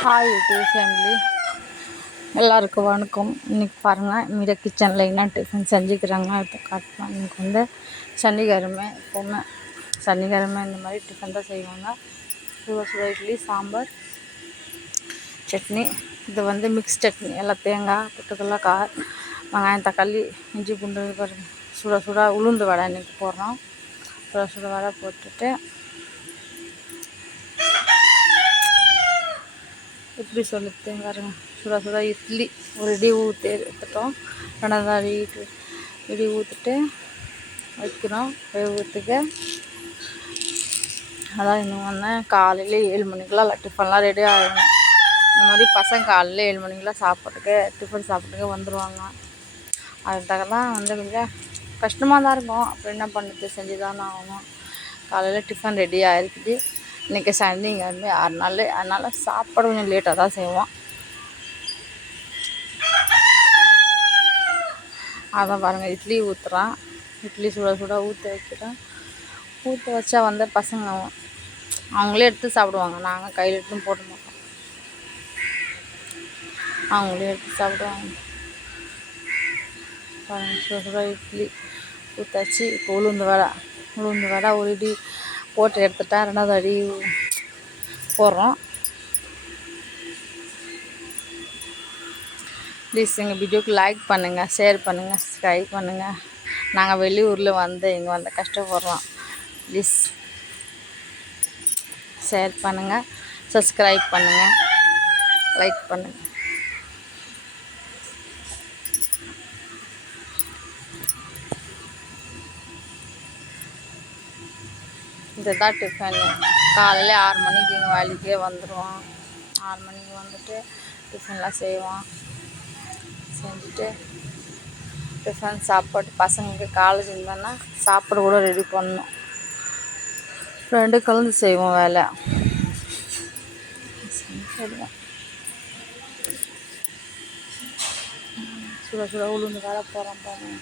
Hi YouTube family எல்லாருக்கும் வணக்கம். இன்றைக்கி பாருங்கள் மீரா கிச்சனில் என்ன டிஃபன் செஞ்சுக்கிறாங்க அதை காட்டலாம். இன்றைக்கி வந்து சனிக்கிழமை, எப்போவுமே சனிக்கிழமை இந்த மாதிரி டிஃபன் தான் செய்வாங்க. சுட சுட இட்லி, சாம்பார், சட்னி. இது வந்து மிக்ஸ் சட்னி, எல்லாம் தேங்காய், பொட்டுக்கடலை, வெங்காயம், தக்காளி, இஞ்சி பூண்டு. பாருங்கள், சுட சுட உளுந்து வடை இன்றைக்கி போடுறோம். சுட சுட வடை போட்டுட்டு எப்படி சொல்லுது பாருங்க. சுட சுட இட்லி ஒரு இடி எடுத்துட்டோம். ரெண்டாவது இடி ஊற்றிட்டு வைக்கிறோம் வேகிறதுக்கு. அதான் இன்னும் வந்தேன். காலையில் 7 மணிக்கெலாம் டிஃபன்லாம் ரெடி ஆகிடும். இந்த மாதிரி பசங்க காலையில் 7 மணிக்கெலாம் சாப்பிட்றதுக்கு டிஃபன் சாப்பிட்றதுக்கு வந்துடுவாங்க. அதுக்காக தான் வந்து கொஞ்சம் கஷ்டமாக தான் இருக்கும். அப்புறம் என்ன பண்ணுறது, செஞ்சு தானே ஆகணும். காலையில் டிஃபன் ரெடி ஆகிருக்குது. இன்றைக்கி சனிக்கிழமை 6 நாள், அதனால் சாப்பாடு கொஞ்சம் லேட்டாக தான் செய்வோம். அதான் பாருங்கள், இட்லி ஊற்றுறான். இட்லி சுட சுட ஊற்ற வைக்கிறேன். ஊற்ற வச்சா வந்து பசங்க அவங்களே எடுத்து சாப்பிடுவாங்க. நாங்கள் கையில் எடுத்து போட மாட்டோம், அவங்களே எடுத்து சாப்பிடுவாங்க. பாருங்கள், சுட சுட இட்லி ஊற்றாச்சு. இப்போ உளுந்து வடை ஒரு இடி போட்டு எடுத்துட்டா, ரெண்டாவது அடி போடுறோம். ப்ளீஸ் எங்கள் வீடியோக்கு லைக் பண்ணுங்கள், ஷேர் பண்ணுங்கள், சப்ஸ்கிரைப் பண்ணுங்கள். நாங்கள் வெளியூரில் வந்து இங்கே வந்து கஷ்டப்படுறோம். ப்ளீஸ் ஷேர் பண்ணுங்கள், சப்ஸ்கிரைப் பண்ணுங்கள், லைக் பண்ணுங்கள். இதுதான் டிஃபன். காலையில் 6 மணிக்கு எங்கள் வேலைக்கே வந்துடுவோம். 6 மணிக்கு வந்துட்டு டிஃபன்லாம் செய்வோம். செஞ்சுட்டு டிஃபன் சாப்பாடு பசங்களுக்கு காலேஜ் இருந்தோன்னா சாப்பாடு கூட ரெடி பண்ணணும். 2 கலந்து செய்வோம் வேலை. சுட சுட உளுந்து வேலை போகிறோம் பாருங்க.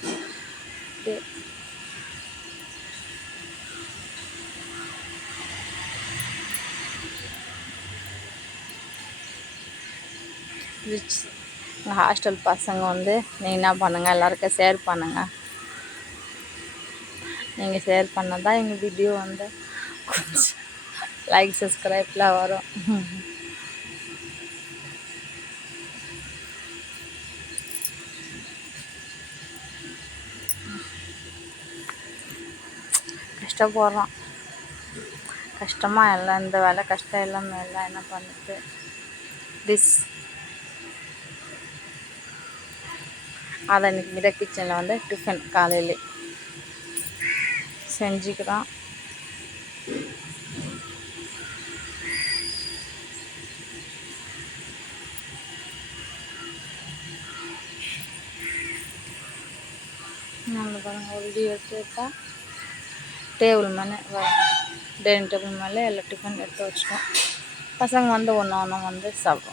எங்கள் ஹாஸ்டல் பசங்க வந்து நீங்கள் என்ன பண்ணுங்கள், எல்லாருக்கும் ஷேர் பண்ணுங்கள். நீங்கள் ஷேர் பண்ண தான் எங்கள் வீடியோ வந்து கொஞ்சம் லைக் சப்ஸ்கிரைப்லாம் வரும். கஷ்டப்படுறோம், கஷ்டமாக எல்லாம் இந்த வேலை கஷ்டம் இல்லாமல் எல்லாம் என்ன பண்ணுறது. ப்ளீஸ் அதை இன்றைக்கி மீரா கிச்சனில் வந்து டிஃபன் காலையில் செஞ்சுக்கிறோம். நாங்கள் பாருங்கள், ஒரு இடி எடுத்து டேபிள் மேலே டைனிங் டேபிள் மேலே எல்லா டிஃபன் எடுத்து வச்சுட்டோம். பசங்க வந்து ஒன்று வந்து சாப்பிடுவோம்.